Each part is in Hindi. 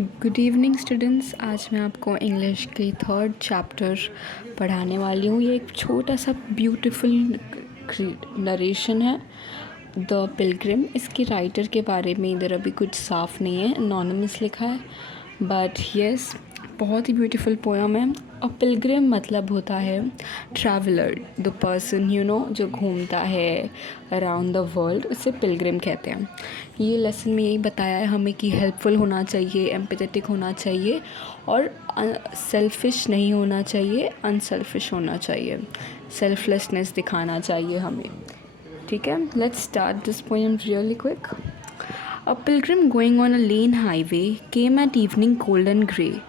Good evening students. आज मैं आपको इंग्लिश के थर्ड चैप्टर पढ़ाने वाली हूँ। ये एक छोटा सा ब्यूटीफुल नरेशन है, द पिलग्रिम। इसके राइटर के बारे में इधर अभी कुछ साफ नहीं है, एनोनिमस लिखा है, बट यस बहुत ही ब्यूटीफुल पोयम है। अ पिलग्रिम मतलब होता है ट्रैवलर, द पर्सन जो घूमता है अराउंड द वर्ल्ड, उसे पिलग्रिम कहते हैं। ये लेसन में यही बताया है हमें कि हेल्पफुल होना चाहिए, एम्पैथेटिक होना चाहिए और सेल्फिश नहीं होना चाहिए, अनसेल्फिश होना चाहिए, सेल्फलेसनेस दिखाना चाहिए हमें। ठीक है, let's start this poem really quick. A pilgrim going on a lane highway came at evening cold and grey.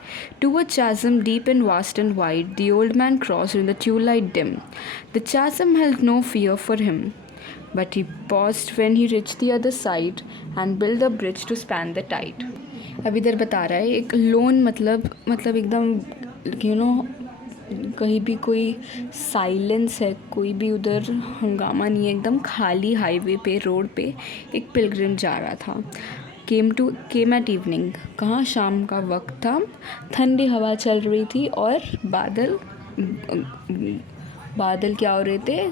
To a chasm deep and vast and wide, the old man crossed in the twilight dim. The chasm held no fear for him, but he paused when he reached the other side and built a bridge to span the tide. अब इधर बता रहा है एक लोन मतलब एकदम कहीं भी कोई साइलेंस है, कोई भी उधर हंगामा नहीं है, एकदम खाली हाईवे पे, रोड पे एक पिलग्रिम जा रहा था। केम एट इवनिंग, कहाँ, शाम का वक्त था, ठंडी हवा चल रही थी और बादल क्या हो रहे थे,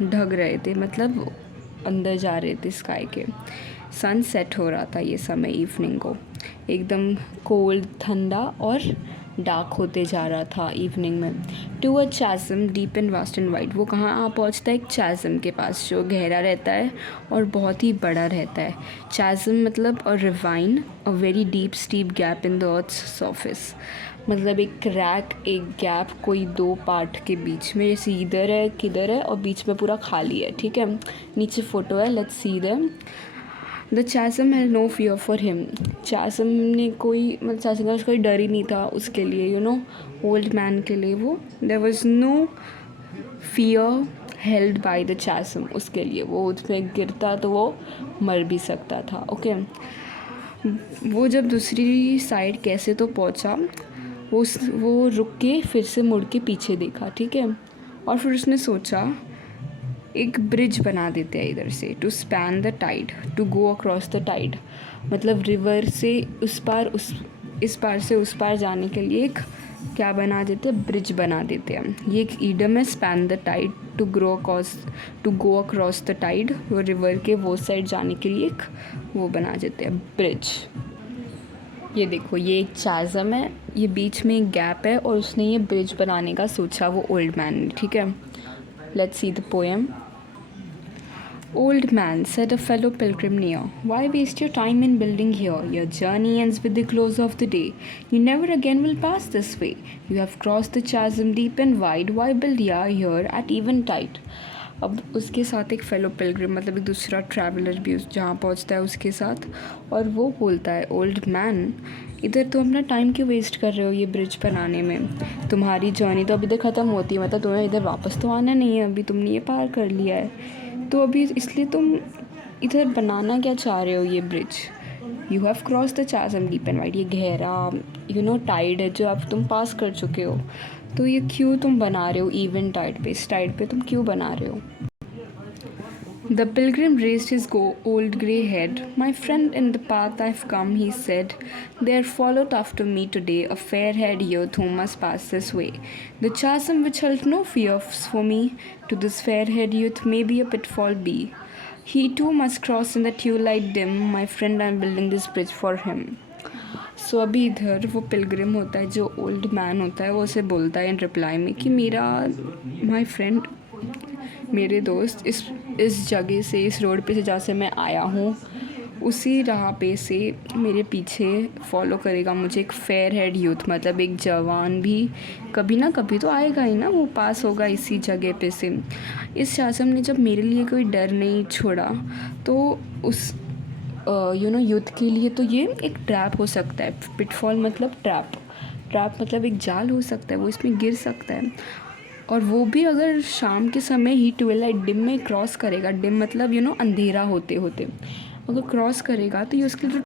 ढग रहे थे, मतलब अंदर जा रहे थे स्काई के। सन सेट हो रहा था ये समय, इवनिंग को एकदम कोल्ड, ठंडा और डार्क होते जा रहा था इवनिंग में। To a chasm deep and vast and wide, वो कहाँ पहुँचता है, एक चैसम के पास जो गहरा रहता है और बहुत ही बड़ा रहता है। चैसम मतलब a ravine, a very deep steep gap in the earth's surface, मतलब एक क्रैक, एक गैप, कोई दो पार्ट के बीच में, जैसे इधर है किधर है और बीच में पूरा खाली है। ठीक है, नीचे फोटो है, let's see them. The chasm had no fear for him, chasm ने चैसम का कोई डर ही नहीं था उसके लिए, ओल्ड मैन के लिए वो, there was no fear held by the chasm, उसके लिए वो उसमें गिरता तो वो मर भी सकता था। ओके, वो जब दूसरी साइड कैसे तो पहुंचा, वो रुक के फिर से मुड़ के पीछे देखा। ठीक है, और फिर उसने सोचा एक ब्रिज बना देते हैं इधर से, to span the tide, to go across the tide, मतलब रिवर से इस पार से उस पार जाने के लिए एक क्या बना देते हैं, ब्रिज बना देते हैं। ये एक ईडम है, span the tide, to go across the tide, वो रिवर के वो साइड जाने के लिए एक वो बना देते हैं, ब्रिज। ये देखो, ये एक चैसम है, ये बीच में एक गैप है और उसने ये ब्रिज बनाने का सोचा, वो ओल्ड मैन ने। ठीक है, let's see the poem. Old man, said a fellow pilgrim near, why waste your time in building here? Your journey ends with the close of the day. You never again will pass this way. You have crossed the chasm deep and wide. Why build here at eventide? अब उसके साथ एक फेलो पिलग्रिम, मतलब एक दूसरा ट्रैवलर भी जहाँ पहुँचता है उसके साथ, और वो बोलता है, ओल्ड मैन, इधर तुम अपना टाइम क्यों वेस्ट कर रहे हो ये ब्रिज बनाने में? तुम्हारी जर्नी तो अभी तक ख़त्म होती है, मतलब तुम्हें इधर वापस तो आना नहीं है, अभी तुमने ये पार कर लिया है, तो अभी इसलिए तुम इधर बनाना क्या चाह रहे हो ये bridge? You have cross the chasm deep and wide, ये गहरा टाइड है जो अब तुम पास कर चुके हो, तो ये क्यों तुम बना रहे हो इवन टाइड पे, इस टाइड पे तुम क्यों बना रहे हो? The pilgrim raised his old grey head. My friend, in the path I've come, he said, there followed after me today a fair-haired youth who must pass this way. The chasm which held no fear for me, to this fair-haired youth may be a pitfall be. He too must cross in the twilight dim. My friend, I'm building this bridge for him. So अभी इधर वो पिलग्रिम होता है, जो ओल्ड मैन होता है, वो उसे बोलता है इन रिप्लाई में कि माई फ्रेंड, मेरे दोस्त, इस जगह से, इस रोड पे से जहाँ से मैं आया हूँ, उसी राह पे से मेरे पीछे फॉलो करेगा मुझे एक फेयर हेड यूथ, मतलब एक जवान भी कभी ना कभी तो आएगा ही ना, वो पास होगा इसी जगह पे से। इस शासन ने जब मेरे लिए कोई डर नहीं छोड़ा, तो उस यूथ के लिए तो ये एक ट्रैप हो सकता है। पिटफॉल मतलब ट्रैप मतलब एक जाल हो सकता है, वो इसमें गिर सकता है, और वो भी अगर शाम के समय ही ट्वेलाइट डिम में क्रॉस करेगा। डिम मतलब अंधेरा होते होते अगर क्रॉस करेगा तो ये उसके लिए